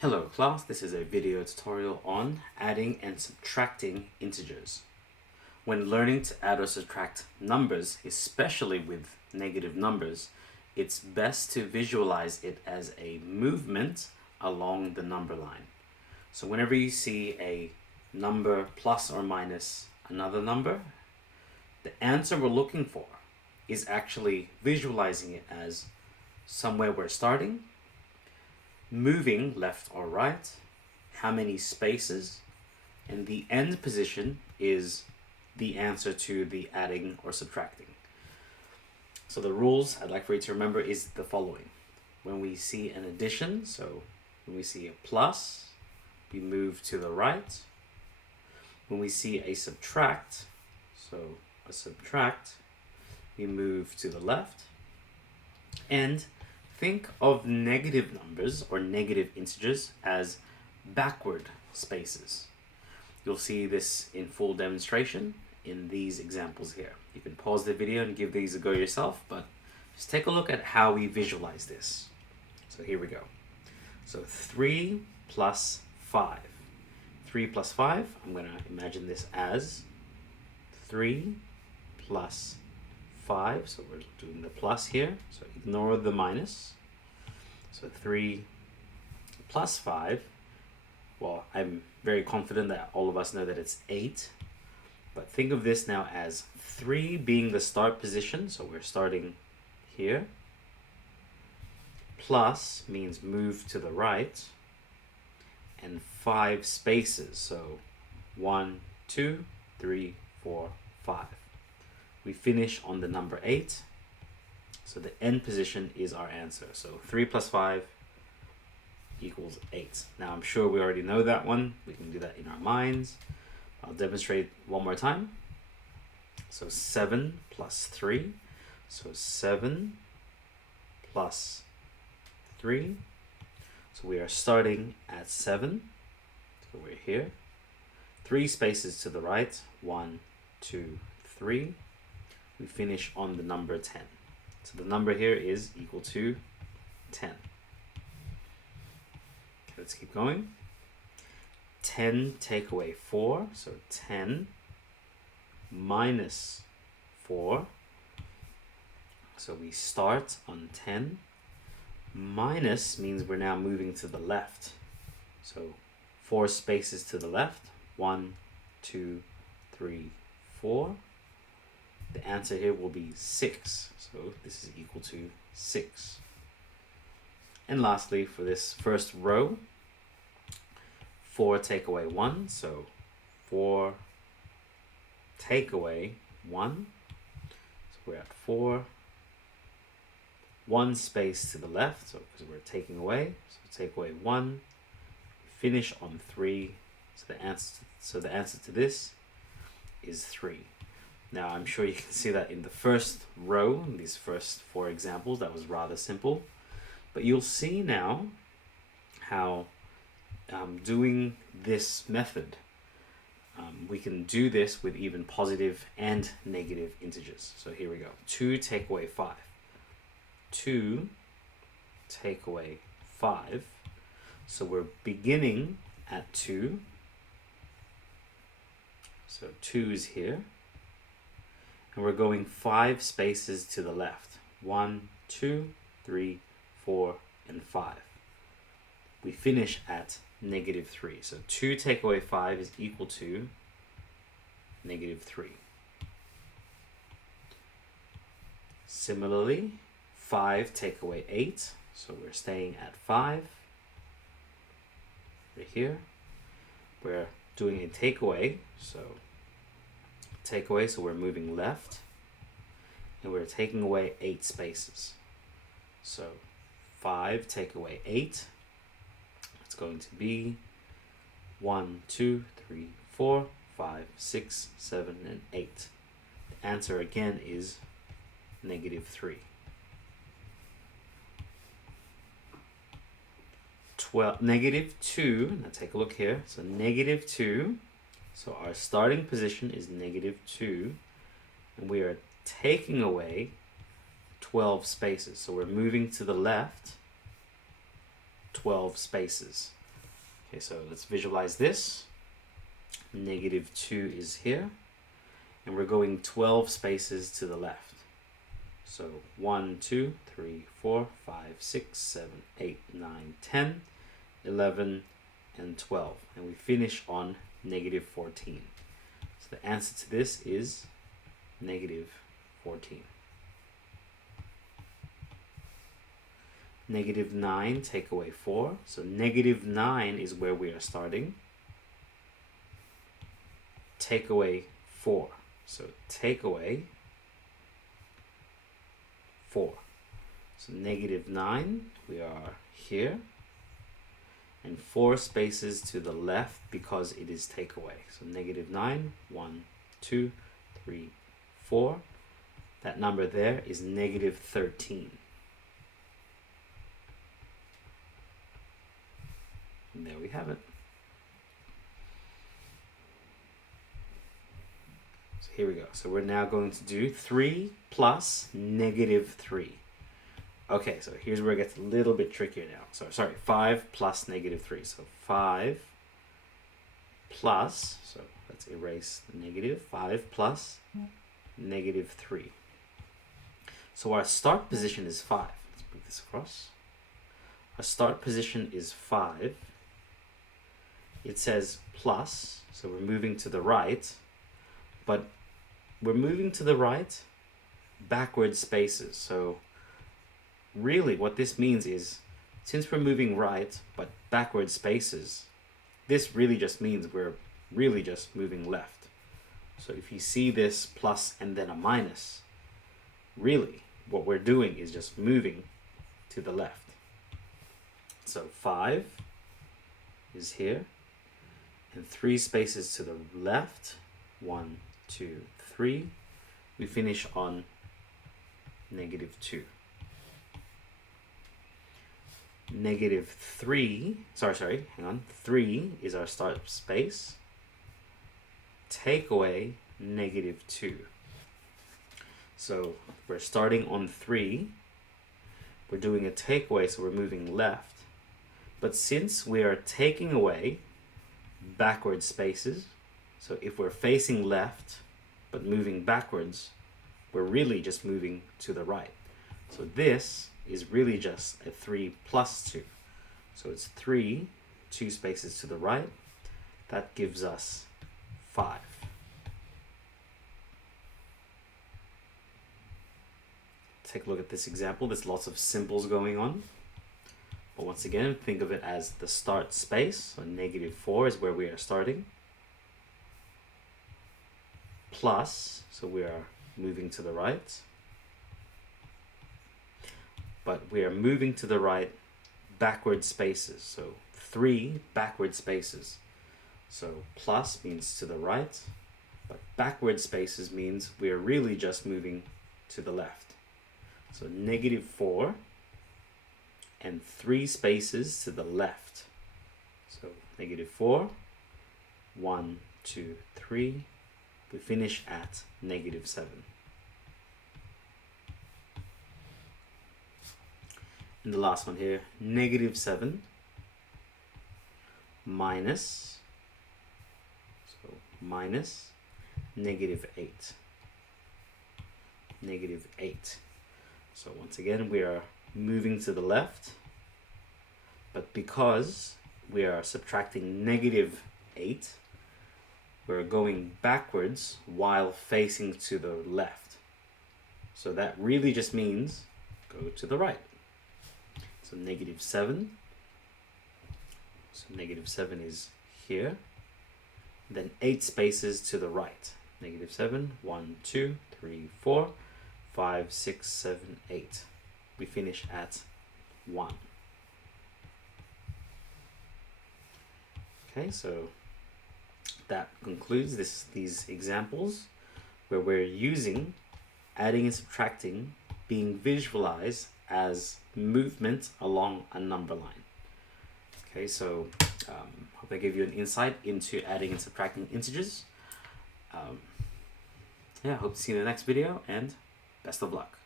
Hello class, this is a video tutorial on adding and subtracting integers. When learning to add or subtract numbers, especially with negative numbers, it's best to visualize it as a movement along the number line. So whenever you see a number plus or minus another number, the answer we're looking for is actually visualizing it as somewhere we're starting, moving left or right, how many spaces, and the end position is the answer to the adding or subtracting. So the rules I'd like for you to remember is the following. When we see an addition, so when we see a plus, we move to the right. When we see a subtract, we move to the left. And think of negative numbers or negative integers as backward spaces. You'll see this in full demonstration in these examples here. You can pause the video and give these a go yourself, but just take a look at how we visualize this. So here we go. So 3 plus 5. 3 plus 5, I'm going to imagine this as 3 plus 5, so we're doing the plus here, so ignore the minus. So 3 plus 5, well, I'm very confident that all of us know that it's 8, but think of this now as 3 being the start position, so we're starting here, plus means move to the right, and 5 spaces, so 1, 2, 3, 4, 5. We finish on the number 8, so the end position is our answer. So 3 plus 5 equals 8. Now I'm sure we already know that one. We can do that in our minds. I'll demonstrate one more time. So 7 plus 3. So 7 plus 3. So we are starting at 7. So we're here. 3 spaces to the right. 1, 2, 3. We finish on the number 10. So the number here is equal to 10. Okay, let's keep going. 10 take away 4, so 10 minus 4. So we start on 10. Minus means we're now moving to the left. So 4 spaces to the left. 1, 2, 3, 4. The answer here will be 6. So this is equal to 6. And lastly, for this first row, 4 take away 1. So 4 take away 1. So we're at 4. 1 space to the left, so because we're taking away. So take away 1. Finish on 3. So the answer to this is 3. Now, I'm sure you can see that in the first row, in these first 4 examples, that was rather simple. But you'll see now how doing this method, we can do this with even positive and negative integers. So here we go. 2 take away 5. 2 take away 5. So we're beginning at 2. So 2 is here. And we're going 5 spaces to the left. 1, 2, 3, 4, and 5. We finish at negative 3. So 2 take away 5 is equal to negative 3. Similarly, 5 take away 8. So we're staying at 5. Right here. We're doing a takeaway. So we're moving left, and we're taking away 8 spaces. So 5 take away 8, it's going to be 1, 2, 3, 4, 5, 6, 7, and 8. The answer again is negative 3. 12, negative 2, now take a look here, so negative 2. So our starting position is negative 2, and we are taking away 12 spaces. So we're moving to the left 12 spaces. Okay, so let's visualize this. Negative 2 is here, and we're going 12 spaces to the left. So 1, 2, 3, 4, 5, 6, 7, 8, 9, 10, 11, and 12. And we finish on negative 14. So the answer to this is negative 14. Negative 9, take away 4. So negative 9 is where we are starting. Take away 4. So take away 4. So negative 9, we are here. And 4 spaces to the left because it is take away. So negative 9, 1, 2, 3, 4. That number there is negative 13. And there we have it. So here we go. So we're now going to do 3 plus negative 3. Okay, so here's where it gets a little bit trickier now. So sorry, 5 plus negative 3. So 5 plus, so let's erase the negative, 5 plus negative 3. So our start position is 5. Let's move this across. Our start position is 5. It says plus, so we're moving to the right, but we're moving to the right backward spaces. So really what this means is, since we're moving right but backward spaces, this really just means we're really just moving left. So if you see this plus and then a minus, really what we're doing is just moving to the left. So 5 is here, and 3 spaces to the left, 1, 2, 3, we finish on negative 2. Negative 3, sorry, hang on, 3 is our start space. Take away negative 2. So we're starting on 3, we're doing a takeaway, so we're moving left. But since we are taking away backward spaces, so if we're facing left but moving backwards, we're really just moving to the right. So this is really just a 3 plus 2. So it's 3, 2 spaces to the right. That gives us 5. Take a look at this example. There's lots of symbols going on. But once again, think of it as the start space. So negative 4 is where we are starting. Plus, so we are moving to the right. But we are moving to the right backward spaces. So 3 backward spaces. So plus means to the right, but backward spaces means we are really just moving to the left. So negative 4 and 3 spaces to the left. So negative 4, 1, 2, 3. We finish at negative 7. And the last one here, negative 7 minus, so minus negative 8. Negative 8. So once again, we are moving to the left, but because we are subtracting negative 8, we're going backwards while facing to the left. So that really just means go to the right. So negative 7. So negative 7 is here. Then 8 spaces to the right. Negative 7, 1, 2, 3, 4, 5, 6, 7, 8. We finish at 1. Okay, so that concludes these examples where we're using adding and subtracting being visualized as movement along a number line. Okay, so hope I gave you an insight into adding and subtracting integers. Yeah, hope to see you in the next video, and best of luck.